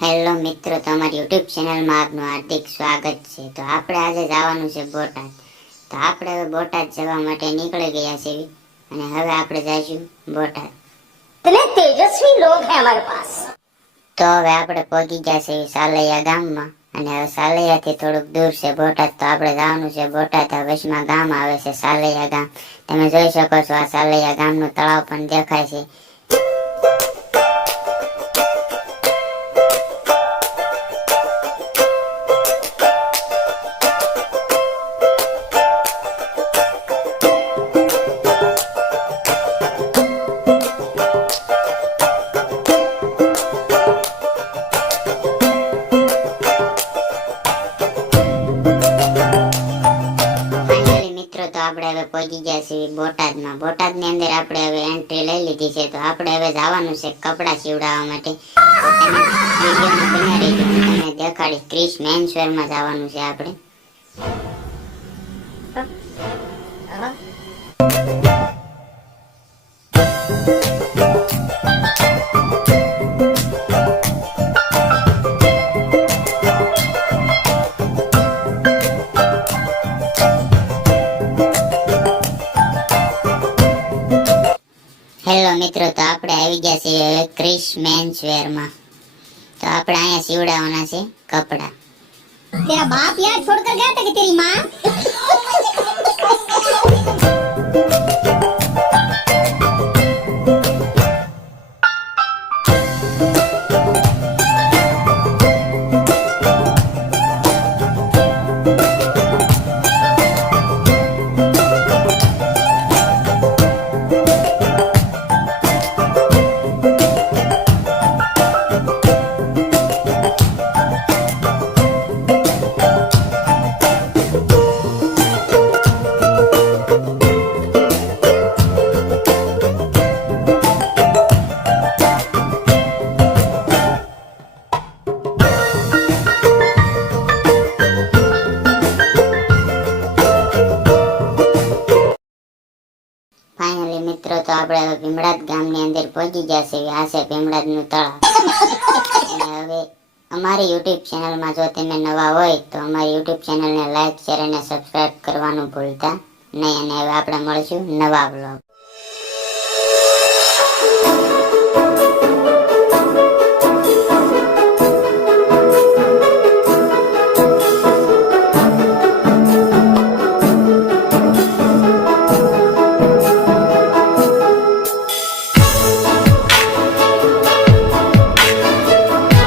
Hello મિત્રો, તમારી YouTube ચેનલમાં આપનું હાર્દિક સ્વાગત છે। તો આપણે આજે જવાનું છે બોટાદ। તો આપણે હવે બોટાદ જવા માટે નીકળી ગયા છીએ અને હવે આપણે જઈશું બોટાદ। इतने तेजस्वी लोग हैं हमारे पास। તો હવે આપણે પહોંચી ગયા છીએ સાલૈયા ગામમાં અને હવે સાલૈયાથી થોડુંક દૂર છે બોટાદ। તો આપણે જવાનું છે બોટાદ। વચમાં ગામ આવે છે સાલૈયા ગામ। તમે જોઈ શકો છો આ સાલૈયા ગામનું તળાવ પણ દેખાય છે। મિત્રો તો આપણે હવે પહોંચી ગયા છીએ બોટાદમાં। બોટાદની અંદર આપણે હવે એન્ટ્રી લઈ લીધી છે। તો આપણે હવે જવાનું છે કપડાં સીવડાવવા માટે। વિડીયોમાં બન્યા રહેજો, હું તમને દેખાડીશ। ક્રિશ મેન્સવેરમાં જવાનું છે આપણે। હેલો મિત્રો, તો આપણે આવી ગયા છીએ હવે ક્રિશ મેન્સવેરમાં। તો આપણે અહીંયા સીવડાવવાના છે કપડાં। तेरा बाप यहाँ छोड़कर गया था कि तेरी माँ? ફાઇનલી મિત્રો, તો આપણે હવે ભીમડાદ ગામની અંદર પહોંચી ગયા છીએ। આ છે ભીમડાદનું તળાવ। અને હવે અમારી યુટ્યુબ ચેનલમાં જો તમે નવા હોય તો અમારી યુટ્યુબ ચેનલને લાઈક, શેર અને સબસ્ક્રાઇબ કરવાનું ભૂલતા નહીં। અને હવે આપણે મળીશું નવા વ્લોગ।